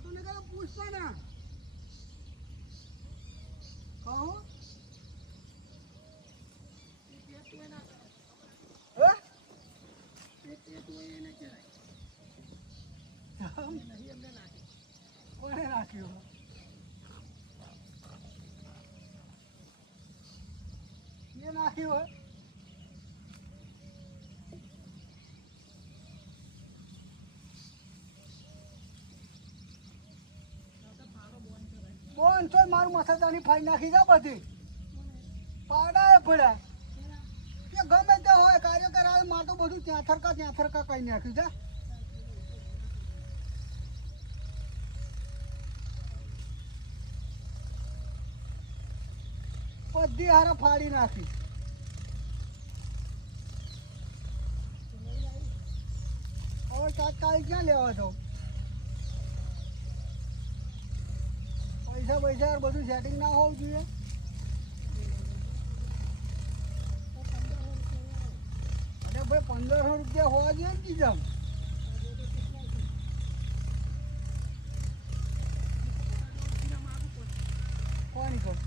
મોટું ને કહો પૂછતા ના કહો કોને નાખ્યું એ નાખ્યું બોન તો મારું મસાદાની ફાઈ નાખી જા બધી પાડા એ પડ્યા કે ગમે તે હોય કાર્ય કરાવે માં તો બધું ત્યાં થરકા કઈ નાખ્યું જા બધી હારા ફાડી નાખી હવે તાત્કાલિક ક્યાં લેવા તો પૈસા બધું સેટિંગ ના હોવું જોઈએ અરે ભાઈ 1500 રૂપિયા હોવા જોઈએ ને કીધા કોની કોણ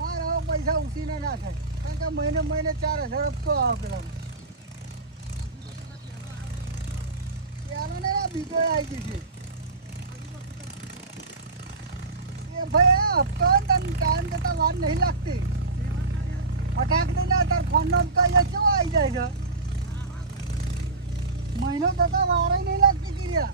મારે હવે પૈસા ઉસીને ના થાય કારણ કે મહિને 4000 હપ્તો આવે પેલા ત્યારે ને બીજો આવી જશે એ ભાઈ હપ્તો તને ટાઈમ જતા વાર નહીં લાગતી ફટાક દઈને તાર ફોનનો હપ્તો અહીંયા કેવો આવી જાય છે મહિનો જતા વાર નહીં લાગતી ક્રિયા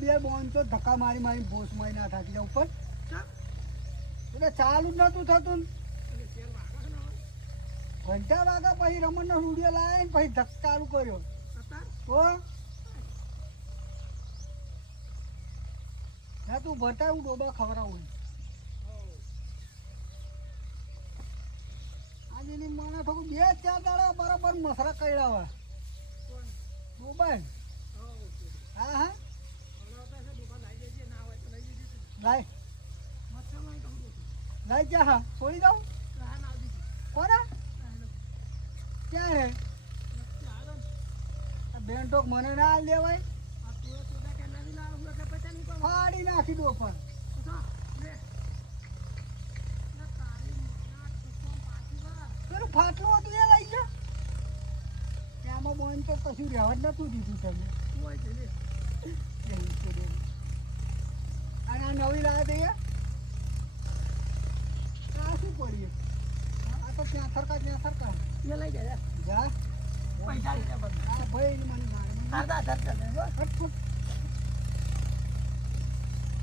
બે બોન તો ધક્કા મારી બોસ મારી ના થાકી જાવ ઉપર એટલે ચાલુ જ નતું થતું ઘંટા વાગ્યા પછી રમણ નો રૂડિયો લાવે ને પછી ધક્કા ચાલુ કર્યો તો હા તું ભરતા હું ડોબા ખવડાવું આજે ની મને થોડું 2-4 દાડા બરાબર મસરા કર્યા મોબાઈલ હા હા લાઈ જા હા છોડી દઉં કોના ક્યાં રે બેન તો મને ના લેવાય ફાડી નાખી દો પણ પેલું ફાટલું હતું એ લઈ જા ત્યાંમાં બોન તો કશું રહેવા જ નતું દીધું તમે અને આ નવી લાવે દઈએ આ શું કરીએ આ તો ત્યાં સરકાર એ લઈ જાય જા પૈસા હા ભાઈ મને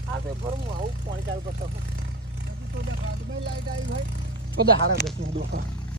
હા તો ભર હું આવું પાણી ચાલુ કરતો હજુ તો લાઈટ આવી ભાઈ તો હારા 10 મિનિટ